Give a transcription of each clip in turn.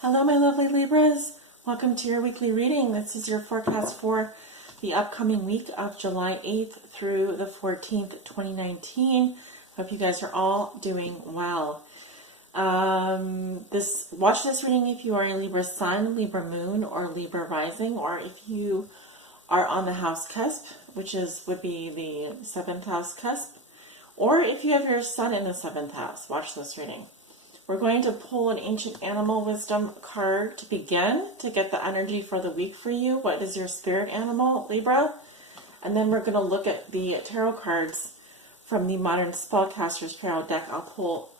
Hello, my lovely Libras. Welcome to your weekly reading. This is your forecast for the upcoming week of July 8th through the 14th, 2019. Hope you guys are all doing well. Watch this reading if you are a Libra Sun, Libra Moon, or Libra Rising, or if you are on the house cusp, which would be the 7th house cusp, or if you have your Sun in the 7th house. Watch this reading. We're going to pull an Ancient Animal Wisdom card to begin, to get the energy for the week for you. What is your spirit animal, Libra? And then we're going to look at the tarot cards from the Modern Spellcaster's Tarot deck. I'll pull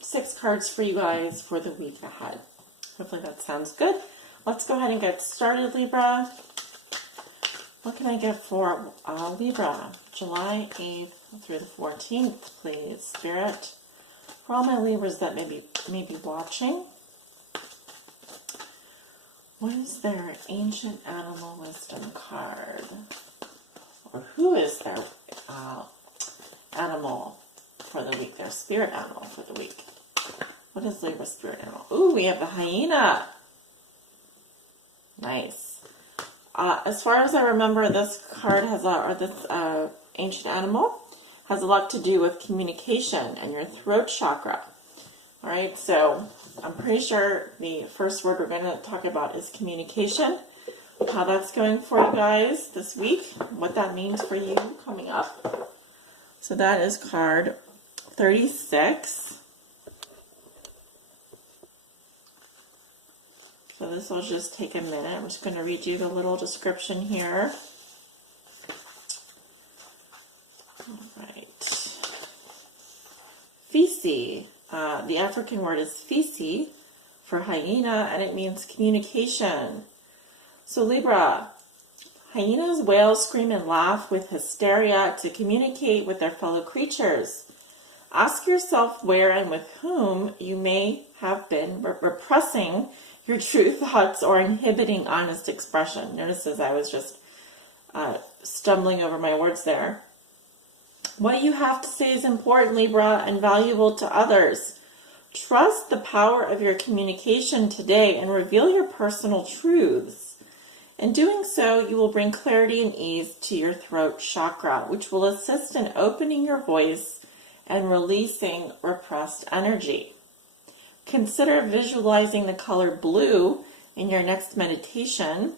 6 cards for you guys for the week ahead. Hopefully that sounds good. Let's go ahead and get started, Libra. What can I get for Libra? July 8th through the 14th, please, Spirit. For all my Libras that may be watching, what is their Ancient Animal Wisdom card? Or who is their animal for the week, their spirit animal for the week? What is Libra's spirit animal? Ooh, we have the hyena. Nice. As far as I remember, this card has this ancient animal has a lot to do with communication and your throat chakra. All right, so I'm pretty sure the first word we're going to talk about is communication, how that's going for you guys this week, what that means for you coming up. So that is card 36. So this will just take a minute. I'm just going to read you the little description here. All right. Fisi. The African word is fisi for hyena, and it means communication. So Libra, hyenas wail, scream, and laugh with hysteria to communicate with their fellow creatures. Ask yourself where and with whom you may have been repressing your true thoughts or inhibiting honest expression. Notice as I was just stumbling over my words there. What you have to say is important, Libra, and valuable to others. Trust the power of your communication today and reveal your personal truths. In doing so, you will bring clarity and ease to your throat chakra, which will assist in opening your voice and releasing repressed energy. Consider visualizing the color blue in your next meditation,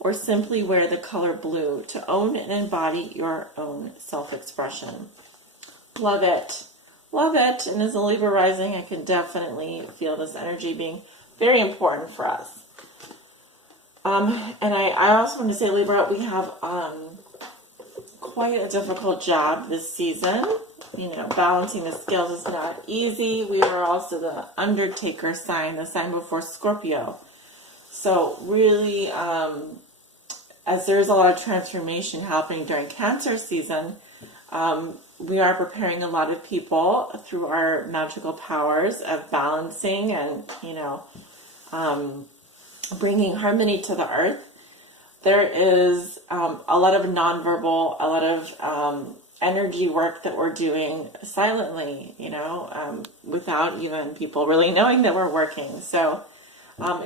or simply wear the color blue to own and embody your own self-expression. Love it. Love it. And as a Libra rising, I can definitely feel this energy being very important for us. And I also want to say, Libra, we have quite a difficult job this season. You know, balancing the scales is not easy. We are also the Undertaker sign, the sign before Scorpio. So really, as there is a lot of transformation happening during Cancer season, we are preparing a lot of people through our magical powers of balancing and, bringing harmony to the earth. There is a lot of nonverbal, a lot of energy work that we're doing silently, without even people really knowing that we're working. So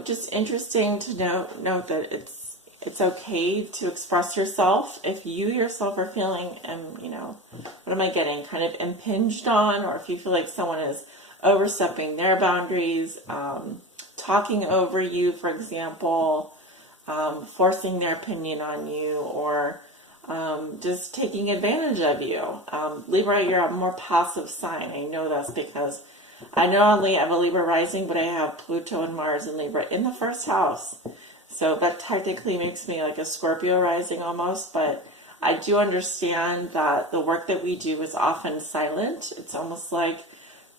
just interesting to note that it's okay to express yourself if you yourself are feeling, what am I getting, kind of impinged on, or if you feel like someone is overstepping their boundaries, talking over you, for example, forcing their opinion on you, or just taking advantage of you. Libra, you're a more passive sign. I know that's because I not only have a Libra rising, but I have Pluto and Mars and Libra in the first house. So that technically makes me like a Scorpio rising almost, but I do understand that the work that we do is often silent. It's almost like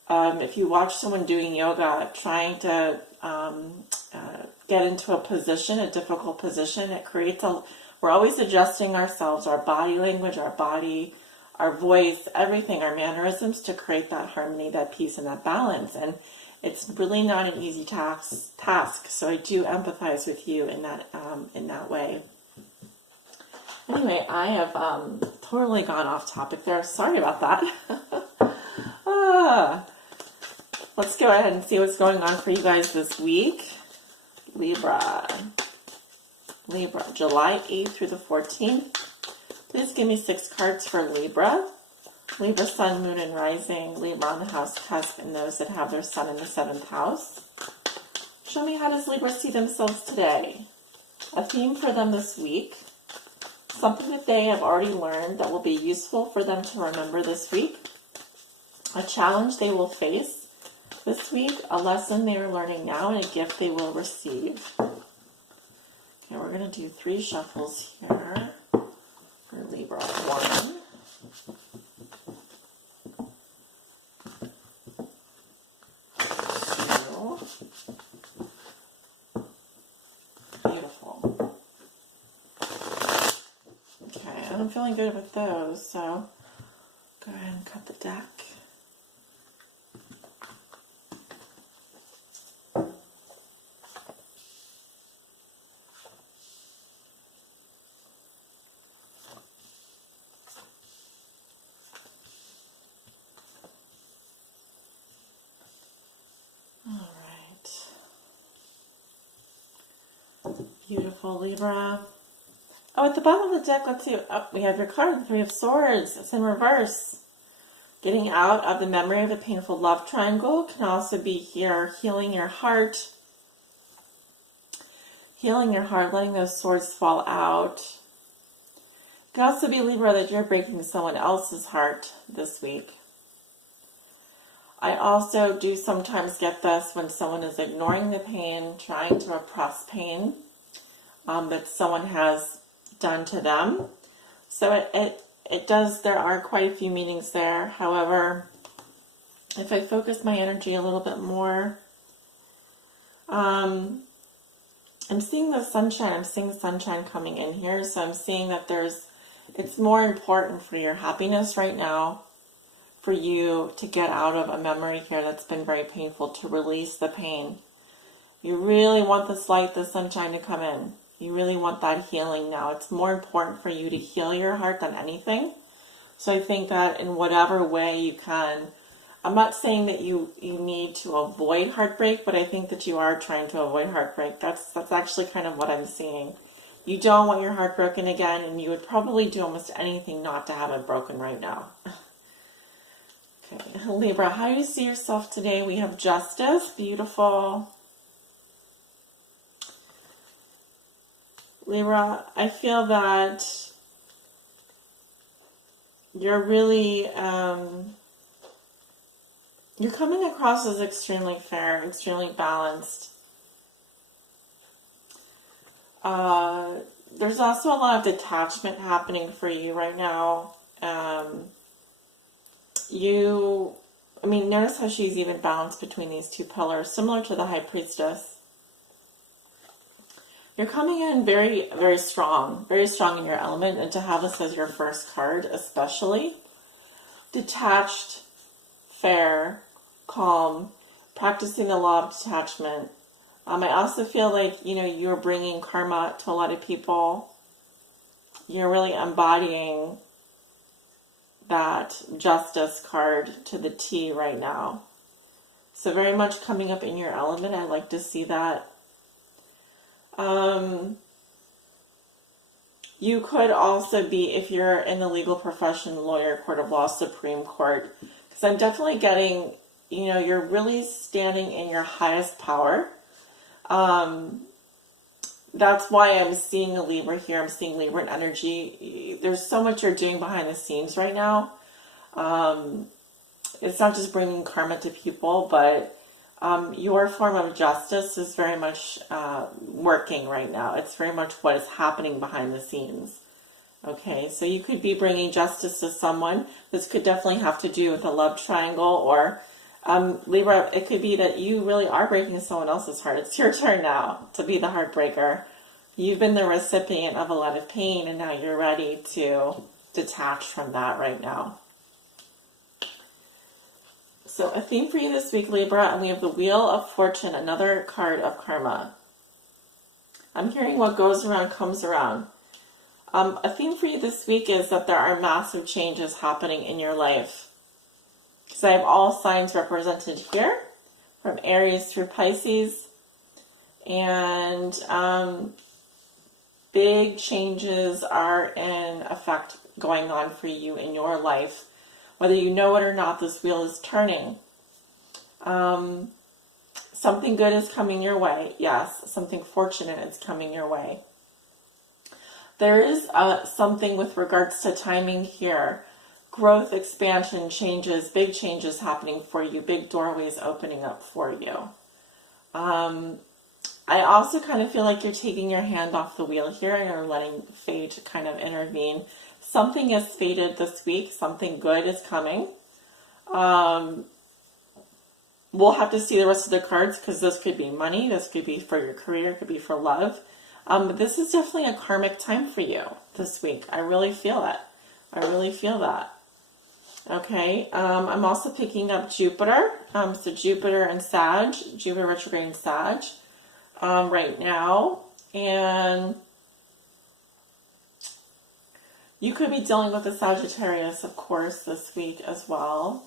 if you watch someone doing yoga, trying to get into a position, a difficult position, it creates we're always adjusting ourselves, our body language, our body, our voice, everything, our mannerisms to create that harmony, that peace, and that balance. And it's really not an easy task. So I do empathize with you in that way. Anyway, I have totally gone off topic there. Sorry about that. Let's go ahead and see what's going on for you guys this week. Libra, July 8th through the 14th. Please give me 6 cards for Libra. Libra, Sun, Moon, and Rising. Libra on the house cusp, and those that have their Sun in the 7th house. Show me, how does Libra see themselves today? A theme for them this week. Something that they have already learned that will be useful for them to remember this week. A challenge they will face this week, a lesson they are learning now, and a gift they will receive. Okay, we're going to do 3 shuffles here for Libra. 1, 2. Beautiful. Okay, I'm feeling good with those, so go ahead and cut the deck. Beautiful, Libra. Oh, at the bottom of the deck, let's see. Oh, we have your card, the 3 of Swords. It's in reverse. Getting out of the memory of a painful love triangle can also be here, healing your heart. Healing your heart, letting those swords fall out. It can also be, Libra, that you're breaking someone else's heart this week. I also do sometimes get this when someone is ignoring the pain, trying to repress pain that someone has done to them. So it does, there are quite a few meanings there. However, if I focus my energy a little bit more, I'm seeing the sunshine. I'm seeing sunshine coming in here. So I'm seeing that it's more important for your happiness right now for you to get out of a memory here that's been very painful, to release the pain. You really want this light, the sunshine to come in. You really want that healing now. It's more important for you to heal your heart than anything. So I think that in whatever way you can, I'm not saying that you need to avoid heartbreak, but I think that you are trying to avoid heartbreak. That's actually kind of what I'm seeing. You don't want your heart broken again, and you would probably do almost anything not to have it broken right now. Okay, Libra, how do you see yourself today? We have Justice, beautiful. Libra, I feel that you're really, you're coming across as extremely fair, extremely balanced. There's also a lot of detachment happening for you right now. Notice how she's even balanced between these 2 pillars, similar to the High Priestess. You're coming in very, very strong in your element, and to have this as your first card, especially. Detached, fair, calm, practicing the law of detachment. I also feel like, you're bringing karma to a lot of people. You're really embodying that Justice card to the T right now. So very much coming up in your element. I like to see that. You could also be, if you're in the legal profession, lawyer, court of law, Supreme Court, because I'm definitely getting, you're really standing in your highest power. That's why I'm seeing a Libra here. I'm seeing Libra in energy. There's so much you're doing behind the scenes right now. It's not just bringing karma to people, but your form of justice is very much working right now. It's very much what is happening behind the scenes. Okay, so you could be bringing justice to someone. This could definitely have to do with a love triangle, or Libra, it could be that you really are breaking someone else's heart. It's your turn now to be the heartbreaker. You've been the recipient of a lot of pain, and now you're ready to detach from that right now. So a theme for you this week, Libra, and we have the Wheel of Fortune, another card of karma. I'm hearing what goes around comes around. A theme for you this week is that there are massive changes happening in your life. So I have all signs represented here. from Aries through Pisces. And big changes are in effect going on for you in your life. Whether you know it or not, this wheel is turning. Something good is coming your way. Yes, something fortunate is coming your way. There is something with regards to timing here. Growth, expansion, changes, big changes happening for you. Big doorways opening up for you. I also kind of feel like you're taking your hand off the wheel here and you're letting fate kind of intervene. Something is fated this week. Something good is coming. We'll have to see the rest of the cards because this could be money. This could be for your career. It could be for love. But this is definitely a karmic time for you this week. I really feel it. I really feel that. Okay. I'm also picking up Jupiter. So Jupiter and Sag. Jupiter retrograde and Sag. Right now, and you could be dealing with a Sagittarius, of course, this week as well.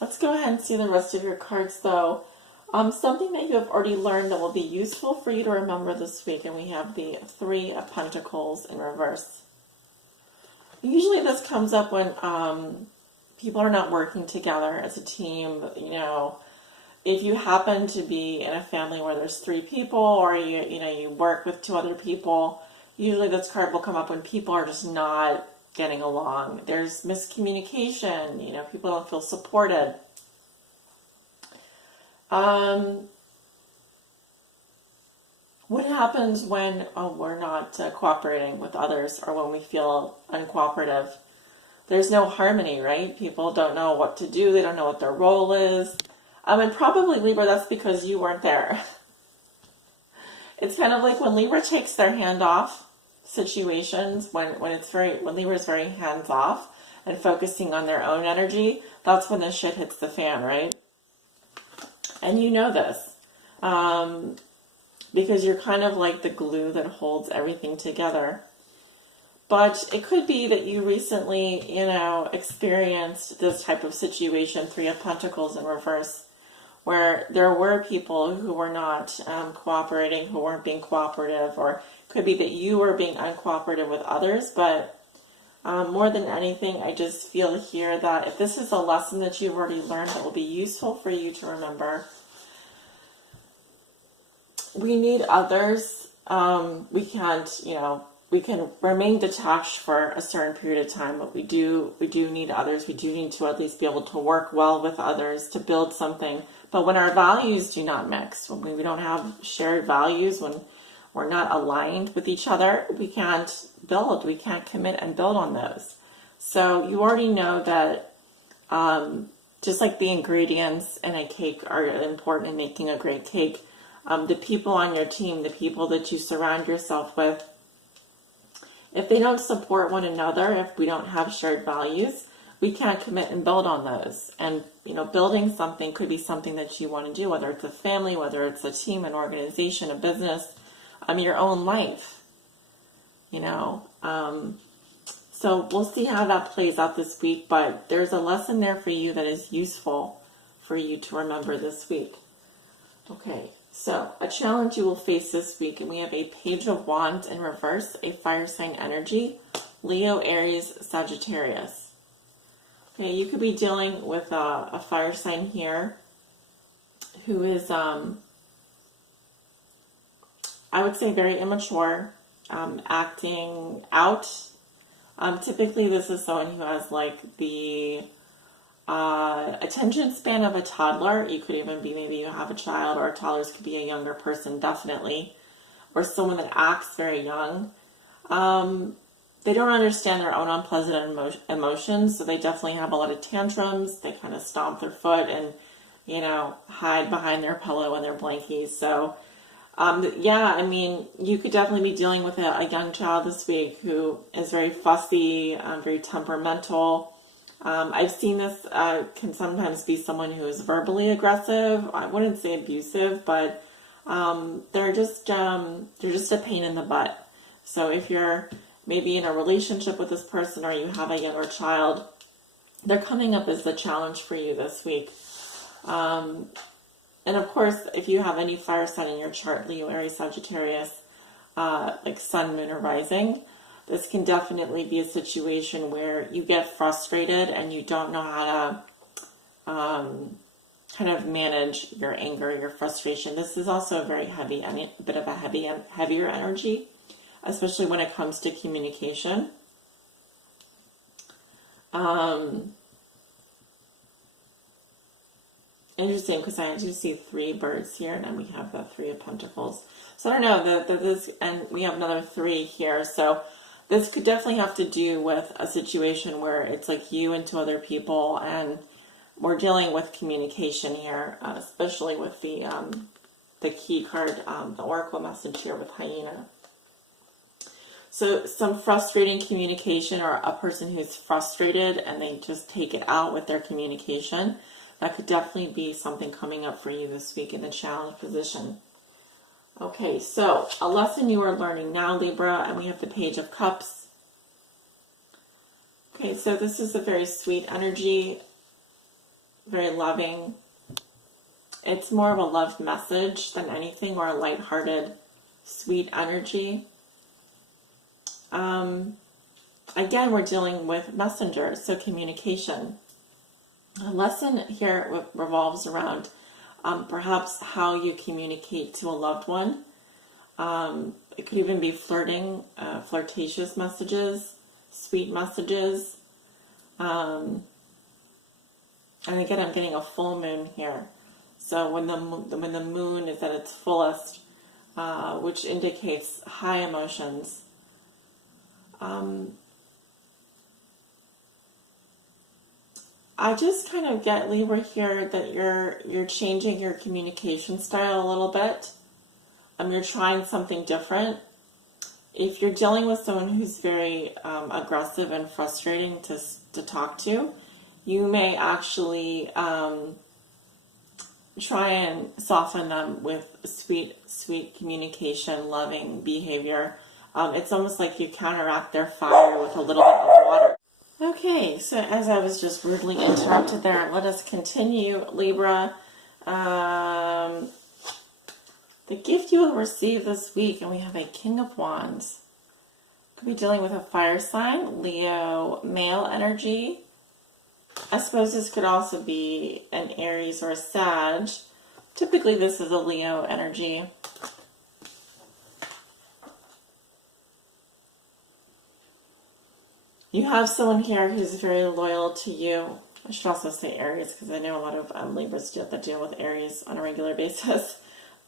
Let's go ahead and see the rest of your cards, though. Something that you have already learned that will be useful for you to remember this week, and we have the Three of Pentacles in reverse. Usually this comes up when people are not working together as a team, you know. If you happen to be in a family where there's 3 people, or you work with 2 other people, usually this card will come up when people are just not getting along. There's miscommunication, people don't feel supported. What happens when we're not cooperating with others, or when we feel uncooperative? There's no harmony, right? People don't know what to do. They don't know what their role is. And probably, Libra, that's because you weren't there. It's kind of like when Libra takes their hand off situations, when Libra is very hands off and focusing on their own energy, that's when the shit hits the fan, right? And you know this. Because you're kind of like the glue that holds everything together. But it could be that you recently, experienced this type of situation, Three of Pentacles in reverse, where there were people who were not cooperating, who weren't being cooperative, or it could be that you were being uncooperative with others. But more than anything, I just feel here that if this is a lesson that you've already learned that will be useful for you to remember, we need others. We can't, we can remain detached for a certain period of time, but we do need others. We do need to at least be able to work well with others to build something. But when our values do not mix, when we don't have shared values, when we're not aligned with each other, we can't build. We can't commit and build on those. So you already know that just like the ingredients in a cake are important in making a great cake, the people on your team, the people that you surround yourself with, if they don't support one another, if we don't have shared values, we can't commit and build on those. And, building something could be something that you want to do, whether it's a family, whether it's a team, an organization, a business, your own life, So we'll see how that plays out this week, but there's a lesson there for you that is useful for you to remember this week. Okay. So, a challenge you will face this week, and we have a Page of Wands in reverse, a fire sign energy, Leo, Aries, Sagittarius. Okay, you could be dealing with a fire sign here who is, I would say, very immature, acting out. Typically, this is someone who has like the attention span of a toddler. You could even be, maybe you have a child, or toddlers could be a younger person, definitely, or someone that acts very young. They don't understand their own unpleasant emotions, so they definitely have a lot of tantrums. They kind of stomp their foot and, hide behind their pillow and their blankies. So, you could definitely be dealing with a young child this week who is very fussy, very temperamental. I've seen this can sometimes be someone who is verbally aggressive. I wouldn't say abusive, but they're just a pain in the butt. So if you're maybe in a relationship with this person, or you have a younger child, they're coming up as the challenge for you this week. And of course, if you have any fire sign in your chart, Leo, Aries, Sagittarius, like sun, moon, or rising, this can definitely be a situation where you get frustrated and you don't know how to kind of manage your anger, your frustration. This is also a very heavy, a bit of a heavier energy, especially when it comes to communication. Interesting, because I do see 3 birds here, and then we have the 3 of Pentacles. So I don't know, this, and we have another 3 here. So this could definitely have to do with a situation where it's like you and 2 other people, and we're dealing with communication here, especially with the key card, the Oracle message here with Hyena. So some frustrating communication, or a person who's frustrated and they just take it out with their communication. That could definitely be something coming up for you this week in the challenge position. Okay, so a lesson you are learning now, Libra, and we have the Page of Cups. Okay, so this is a very sweet energy, very loving. It's more of a love message than anything, or a lighthearted, sweet energy. Again, we're dealing with messengers, so communication. A lesson here revolves around perhaps how you communicate to a loved one. It could even be flirting, flirtatious messages, sweet messages. And again, I'm getting a full moon here. So when the moon is at its fullest, which indicates high emotions, I just kind of get, Libra, here that you're changing your communication style a little bit. You're trying something different. If you're dealing with someone who's very aggressive and frustrating to talk to, you may actually try and soften them with sweet communication, loving behavior. It's almost like you counteract their fire with a little bit of water. Okay, so as I was just rudely interrupted there, let us continue, Libra. The gift you will receive this week, and we have a King of Wands. Could be dealing with a fire sign, Leo, male energy. I suppose this could also be an Aries or a Sag. Typically this is a Leo energy. You have someone here who's very loyal to you. I should also say Aries, because I know a lot of Libras that deal with Aries on a regular basis.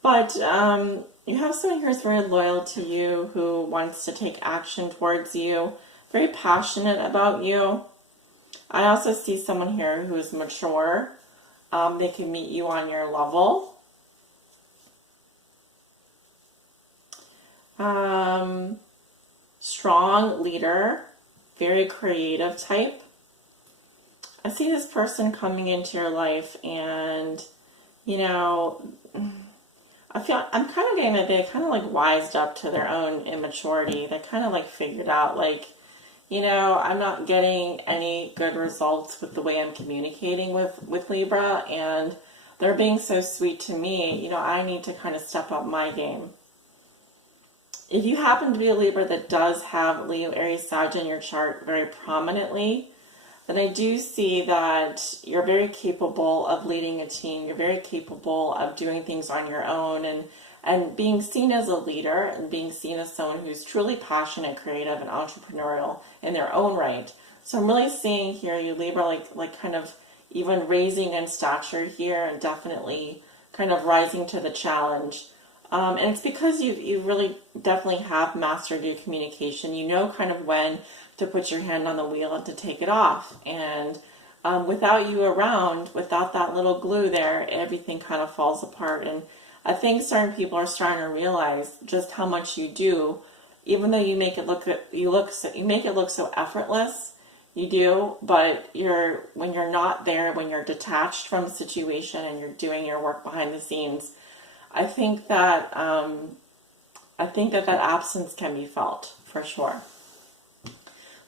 But you have someone here who's very loyal to you, who wants to take action towards you, very passionate about you. I also see someone here who is mature. They can meet you on your level. Strong leader. Very creative type. I see this person coming into your life, and you know, I'm kind of getting that they kind of like wised up to their own immaturity. They kind of like figured out, like, you know, I'm not getting any good results with the way I'm communicating with Libra, and they're being so sweet to me. You know, I need to kind of step up my game. If you happen to be a Libra that does have Leo, Aries, Sag in your chart very prominently, then I do see that you're very capable of leading a team. You're very capable of doing things on your own, and being seen as a leader, and being seen as someone who's truly passionate, creative, and entrepreneurial in their own right. So I'm really seeing here you Libra like kind of even raising in stature here, and definitely kind of rising to the challenge. And it's because you really definitely have mastered your communication. You know kind of when to put your hand on the wheel and to take it off. And without you around, without that little glue there, everything kind of falls apart. And I think certain people are starting to realize just how much you do, even though you make it look so effortless. You do, but when you're not there, when you're detached from the situation and you're doing your work behind the scenes, I think that that absence can be felt for sure.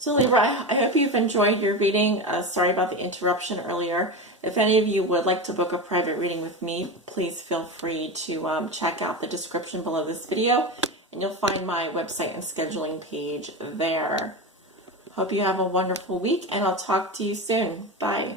So Libra, I hope you've enjoyed your reading. Sorry about the interruption earlier. If any of you would like to book a private reading with me, please feel free to check out the description below this video, and you'll find my website and scheduling page there. Hope you have a wonderful week, and I'll talk to you soon. Bye.